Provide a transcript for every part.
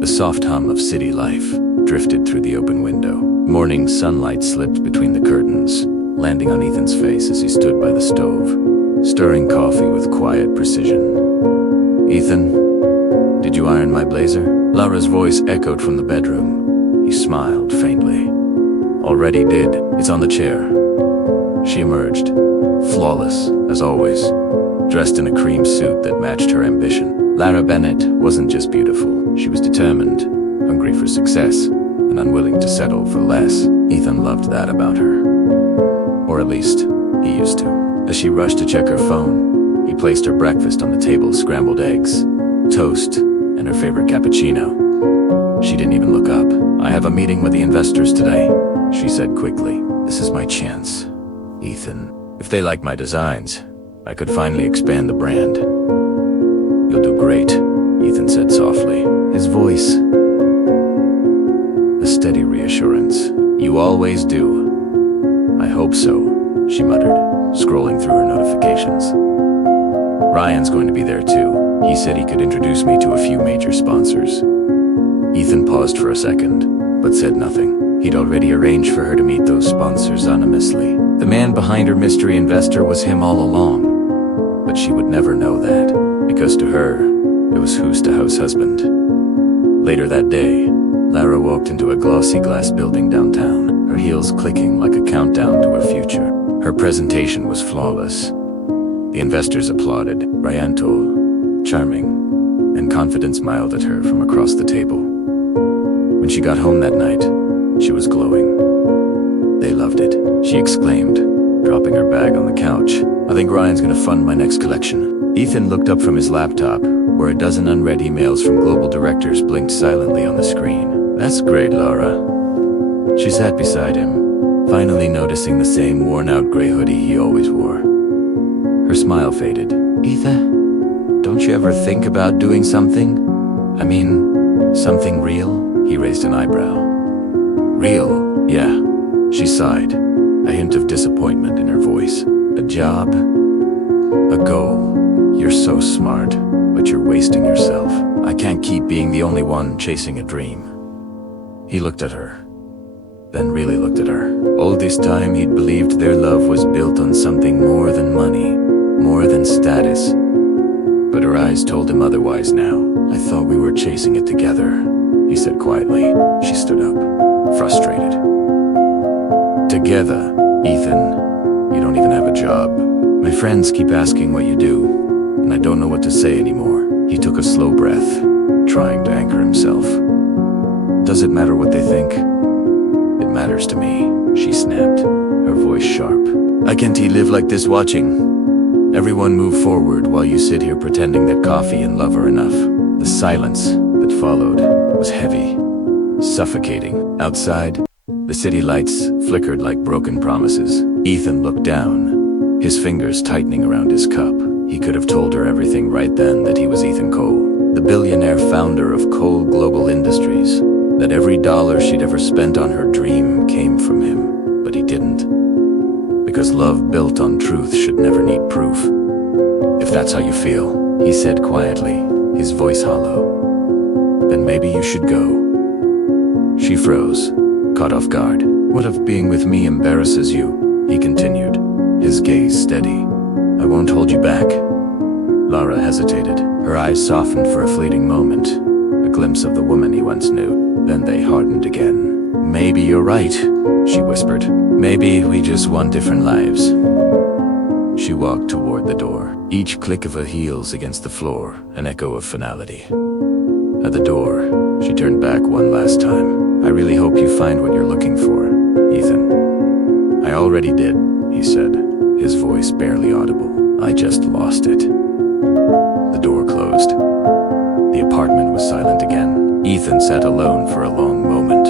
The soft hum of city life drifted through the open window. Morning sunlight slipped between the curtains, landing on Ethan's face as he stood by the stove, stirring coffee with quiet precision. "Ethan, did you iron my blazer?" Laura's voice echoed from the bedroom. He smiled faintly. "Already did. It's on the chair." She emerged, flawless as always, dressed in a cream suit that matched her ambition. Lara Bennett wasn't just beautiful. She was determined, hungry for success, and unwilling to settle for less. Ethan loved that about her. Or at least, he used to. As she rushed to check her phone, he placed her breakfast on the table: scrambled eggs, toast, and her favorite cappuccino. She didn't even look up. "I have a meeting with the investors today," she said quickly. "This is my chance, Ethan. If they like my designs, I could finally expand the brand." "You'll do great," Ethan said softly, his voice a steady reassurance. "You always do." "I hope so," she muttered, scrolling through her notifications. "Ryan's going to be there too. He said he could introduce me to a few major sponsors." Ethan paused for a second, but said nothing. He'd already arranged for her to meet those sponsors anonymously. The man behind her mystery investor was him all along. But she would never know that, because to her, it was who's to house husband. Later that day, Lara walked into a glossy glass building downtown, her heels clicking like a countdown to her future. Her presentation was flawless. The investors applauded. Ryan told, charming, and confident, smiled at her from across the table. When she got home that night, she was glowing. "They loved it," she exclaimed, dropping her bag on the couch. "I think Ryan's gonna fund my next collection." Ethan looked up from his laptop, where a dozen unread emails from global directors blinked silently on the screen. "That's great, Laura." She sat beside him, finally noticing the same worn-out gray hoodie he always wore. Her smile faded. "Ethan, don't you ever think about doing something? I mean, something real?" He raised an eyebrow. "Real? Yeah." She sighed, a hint of disappointment in her voice. "A job? A goal? You're so smart, but you're wasting yourself. I can't keep being the only one chasing a dream." He looked at her, then really looked at her. All this time he'd believed their love was built on something more than money, more than status. But her eyes told him otherwise now. "I thought we were chasing it together," he said quietly. She stood up, frustrated. "Together, Ethan? You don't even have a job. My friends keep asking what you do, and I don't know what to say anymore." He took a slow breath, trying to anchor himself. "Does it matter what they think?" "It matters to me," she snapped, her voice sharp. "I can't live like this watching everyone move forward while you sit here pretending that coffee and love are enough." The silence that followed was heavy, suffocating. Outside, the city lights flickered like broken promises. Ethan looked down, his fingers tightening around his cup. He could have told her everything right then that he was Ethan Cole, the billionaire founder of Cole Global Industries, that every dollar she'd ever spent on her dream came from him. But he didn't. Because love built on truth should never need proof. "If that's how you feel," he said quietly, his voice hollow, "then maybe you should go." She froze, caught off guard. "What if being with me embarrasses you?" he continued, his gaze steady. "I won't hold you back." Lara hesitated. Her eyes softened for a fleeting moment, a glimpse of the woman he once knew. Then they hardened again. "Maybe you're right," she whispered. "Maybe we just want different lives." She walked toward the door, each click of her heels against the floor, an echo of finality. At the door, she turned back one last time. "I really hope you find what you're looking for, Ethan." "I already did," he said, his voice barely audible. "I just lost it." The door closed. The apartment was silent again. Ethan sat alone for a long moment,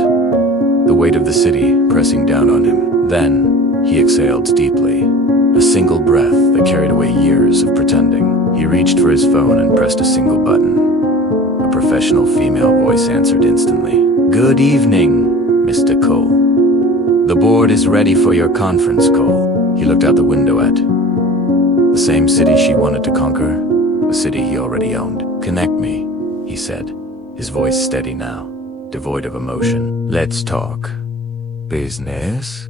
the weight of the city pressing down on him. Then, he exhaled deeply, a single breath that carried away years of pretending. He reached for his phone and pressed a single button. A professional female voice answered instantly. "Good evening, Mr. Cole. The board is ready for your conference call." He looked out the window at the same city she wanted to conquer, a city he already owned. "Connect me," he said, his voice steady now, devoid of emotion. Let's talk business?